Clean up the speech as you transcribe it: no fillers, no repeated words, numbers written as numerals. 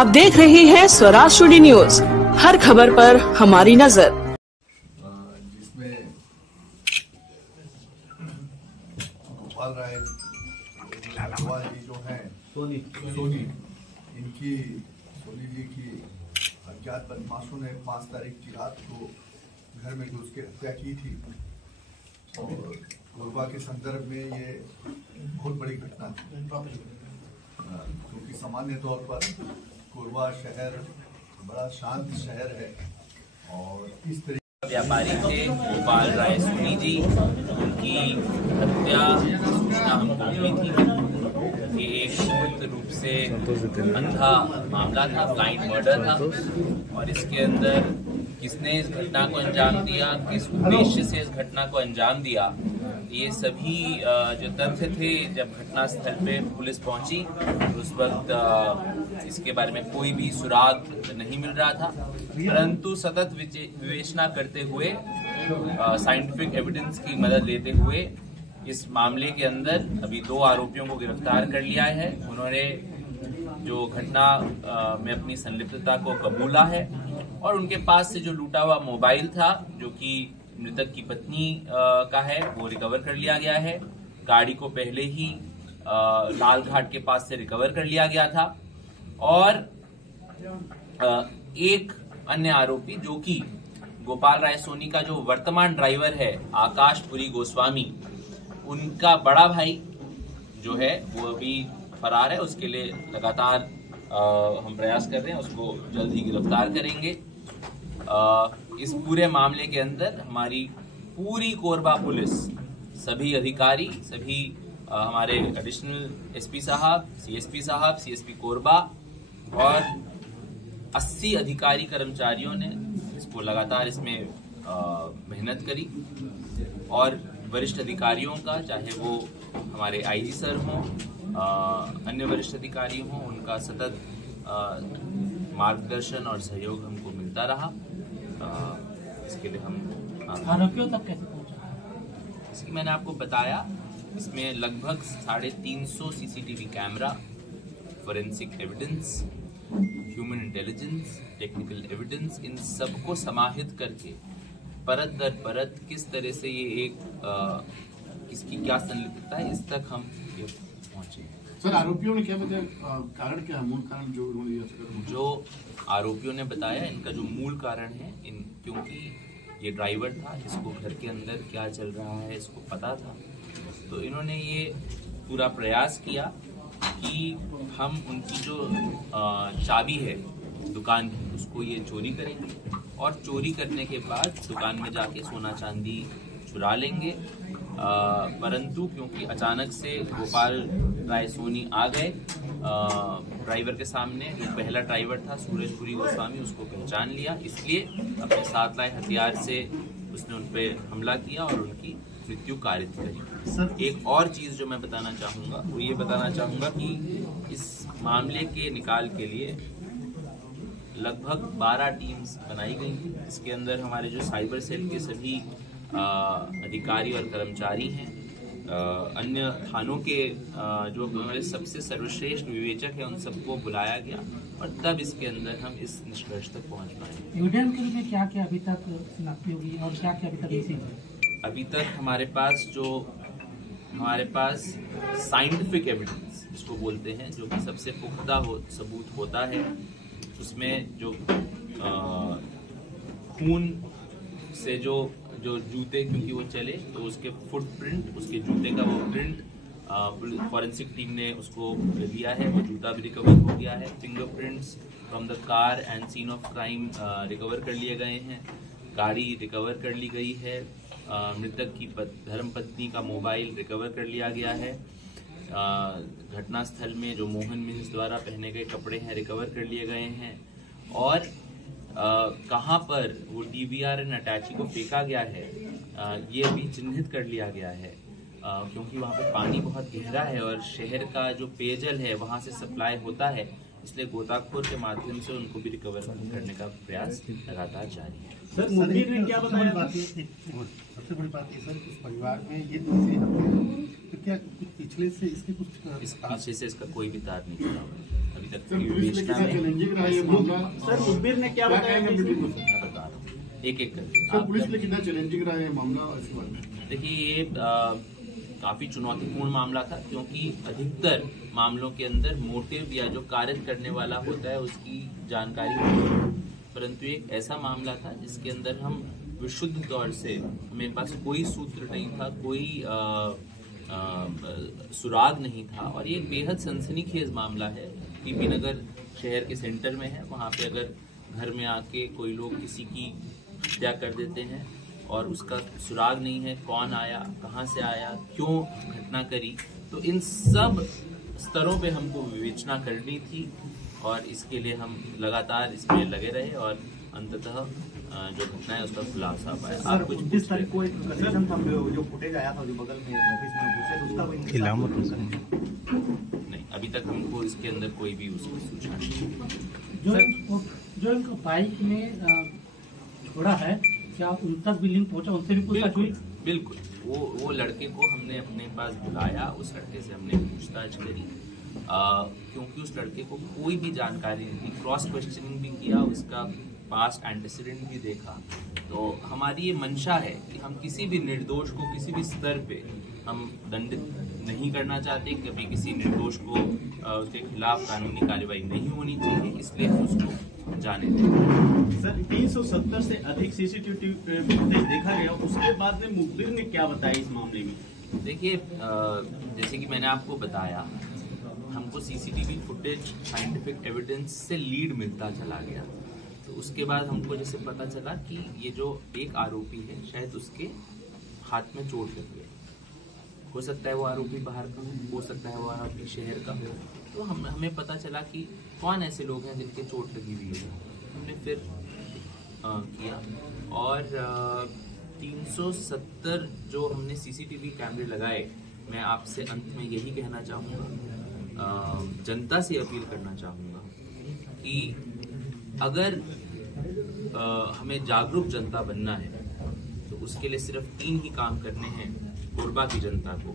आप देख रहे हैं स्वराज स्टूडियो न्यूज, हर खबर पर हमारी नजर। जिसमें गोपाल राय जी जो हैं सोनी जी की अज्ञात बदमाशों ने 5 तारीख की रात को घर में घुस के हत्या की थी। और कोरबा के संदर्भ में ये बहुत बड़ी घटना थी, क्योंकि सामान्य तौर पर कोरबा शहर बड़ा शांत शहर है और इस तरीके व्यापारी थे गोपाल राय सोनी जी, उनकी हत्या सूचना हमको मिली थी। ये एक निश्चित रूप से अंधा मामला था, ब्लाइंड मर्डर था, और इसके अंदर किसने इस घटना को अंजाम दिया, किस उद्देश्य से इस घटना को अंजाम दिया, ये सभी जो तथ्य थे जब घटना स्थल पे पुलिस पहुंची उस वक्त इसके बारे में कोई भी सुराग नहीं मिल रहा था। परंतु सतत विवेचना करते हुए, साइंटिफिक एविडेंस की मदद लेते हुए इस मामले के अंदर अभी 2 आरोपियों को गिरफ्तार कर लिया है। उन्होंने जो घटना में अपनी संलिप्तता को कबूला है और उनके पास से जो लूटा हुआ मोबाइल था, जो कि मृतक की पत्नी का है, वो रिकवर कर लिया गया है। गाड़ी को पहले ही लाल घाट के पास से रिकवर कर लिया गया था। और एक अन्य आरोपी जो कि गोपाल राय सोनी का जो वर्तमान ड्राइवर है आकाश पुरी गोस्वामी, उनका बड़ा भाई जो है वो अभी फरार है। उसके लिए लगातार हम प्रयास कर रहे हैं, उसको जल्द ही गिरफ्तार करेंगे। इस पूरे मामले के अंदर हमारी पूरी कोरबा पुलिस, सभी अधिकारी, सभी हमारे एडिशनल एसपी साहब, सीएसपी साहब, सीएसपी कोरबा और 80 अधिकारी कर्मचारियों ने इसको लगातार इसमें मेहनत करी। और वरिष्ठ अधिकारियों का, चाहे वो हमारे आईजी सर हों, अन्य वरिष्ठ अधिकारी हों, उनका सतत मार्गदर्शन और सहयोग हमको मिलता रहा। इसके लिए हम आरोपियों तक कैसे पहुंचा? इसकी मैंने आपको बताया, इसमें लगभग 350 CCTV camera, forensic evidence, human intelligence, technical evidence, इन सबको समाहित करके परत दर परत किस तरह से ये एक किसकी क्या संलिप्तता है, इस तक हम पहुंचे। सर, आरोपियों ने क्या बताया, कारण क्या है, मूल कारण जो उन्होंने जो आरोपियों ने बताया, इनका जो मूल कारण है, क्योंकि ये ड्राइवर था, इसको घर के अंदर क्या चल रहा है इसको पता था, तो इन्होंने ये पूरा प्रयास किया कि हम उनकी जो चाबी है दुकान की, उसको ये चोरी करेंगे और चोरी करने के बाद दुकान में जाके सोना चांदी चुरा लेंगे। परंतु क्योंकि अचानक से गोपाल राय सोनी आ गए ड्राइवर के सामने, जो पहला ड्राइवर था सूरज पुरी गोस्वामी, उसको पहचान लिया, इसलिए अपने साथ लाए हथियार से उसने उन पर हमला किया और उनकी मृत्यु कारित करी। एक और चीज जो मैं बताना चाहूँगा वो ये बताना चाहूँगा कि इस मामले के निकाल के लिए लगभग 12 टीम्स बनाई गई थी। इसके अंदर हमारे जो साइबर सेल के सभी अधिकारी और कर्मचारी हैं, अन्य थानों के जो हमारे सबसे सर्वश्रेष्ठ विवेचक हैं, उन सबको बुलाया गया और तब इसके अंदर हम इस निष्कर्ष तक पहुंच पाए। एविडेंस के लिए क्या क्या अभी तक शिनाख्ती होगी और क्या क्या अभी तक मिसिंग है? अभी तक हमारे पास साइंटिफिक एविडेंस जिसको बोलते हैं, जो कि सबसे पुख्ता सबूत होता है, उसमें जो खून से जो जूते, क्योंकि वो चले तो उसके फुटप्रिंट, उसके जूते का वो प्रिंट फॉरेंसिक टीम ने उसको लिया है, वो जूता भी रिकवर हो गया है। Fingerprints from the car and scene of crime recover कर लिए गए हैं, गाड़ी रिकवर कर ली गई है, मृतक की धर्मपत्नी का मोबाइल रिकवर कर लिया गया है, घटना स्थल में जो मोहन मिन्स द्वारा पहने गए कपड़े हैं रिकवर कर लिए गए हैं, और कहाँ पर वो डीवीआर एंड अटैची को फेंका गया है ये भी चिन्हित कर लिया गया है, क्योंकि वहाँ पे पानी बहुत गहरा है और शहर का जो पेयजल है वहाँ से सप्लाई होता है, इसलिए गोताखोर के माध्यम से उनको भी रिकवर करने का प्रयास लगातार जारी है। सर, मुखबिर ने क्या बताया? सबसे बड़ी बात है सर, इस परिवार में ये तो क्या कुछ पिछले से इसके कुछ इस पीछे से इसका कोई भी तार नहीं जुड़ा, अभी तक सर, पुलिस ने विवेचना किसी में। चैलेंजिंग रहा ये मामला। सर मुखबिर ने क्या बताया? मैं बता रहा हूँ एक एक करके। सर, पुलिस ने कितना चैलेंजिंग रहा ये मामला, इसके बारे में देखिए ये काफी चुनौतीपूर्ण मामला था, क्योंकि अधिकतर मामलों के अंदर मोटिव या जो कार्य करने वाला होता है उसकी जानकारी होती है, परंतु एक ऐसा मामला था जिसके अंदर हम विशुद्ध तौर से, मेरे पास कोई सूत्र नहीं था, कोई सुराग नहीं था, और ये बेहद सनसनीखेज मामला है। टीपी नगर शहर के सेंटर में है, वहाँ पे अगर घर में आके कोई लोग किसी की हत्या कर देते हैं और उसका सुराग नहीं है, कौन आया, कहाँ से आया, क्यों घटना करी, तो इन सब स्तरों पे हमको विवेचना करनी थी और इसके लिए हम लगातार इसमें लगे रहे और अंततः जो घटना है उसका खुलासा पाया। आप कुछ जिस तारीख को एक कंडीशन था, जो फुटेज आया था जो बगल में ऑफिस में घुसे, उसका कोई नहीं, अभी तक हमको इसके अंदर कोई भी उसकी सूचना नहीं। जो इनको बाइक में छोड़ा है, क्या उन तक भी लिंक पहुंचा, उनसे भी पूछताछ हुई? बिल्कुल, वो लड़के को हमने अपने पास बुलाया, उस लड़के से हमने पूछताछ करी, क्योंकि उस लड़के को कोई भी जानकारी नहीं थी। क्रॉस क्वेश्चनिंग भी किया, उसका पास्ट एंटेसिडेंट भी देखा। तो हमारी ये मंशा है कि हम किसी भी निर्दोष को किसी भी स्तर पे हम दंडित नहीं करना चाहते, कभी किसी निर्दोष को उसके खिलाफ कानूनी कार्रवाई नहीं होनी चाहिए, इसलिए हम उसको जाने दें। सर 370 से अधिक सीसीटीवी फुटेज देखा गया, उसके बाद में मुखबिर ने क्या बताया इस मामले में? देखिए जैसे कि मैंने आपको बताया, हमको सीसीटीवी फुटेज साइंटिफिक एविडेंस से लीड मिलता चला गया, तो उसके बाद हमको जैसे पता चला कि ये जो एक आरोपी है शायद उसके हाथ में चोट लग गई, हो सकता है वो आरोपी बाहर का हो सकता है वो आरोपी शहर का हो, तो हमें पता चला कि कौन ऐसे लोग हैं जिनके चोट लगी हुई है। हमने फिर किया और 370 जो हमने सीसीटीवी कैमरे लगाए, मैं आपसे अंत में यही कहना चाहूँगा, जनता से अपील करना चाहूँगा कि अगर हमें जागरूक जनता बनना है तो उसके लिए सिर्फ 3 ही काम करने हैं कोरबा की जनता को।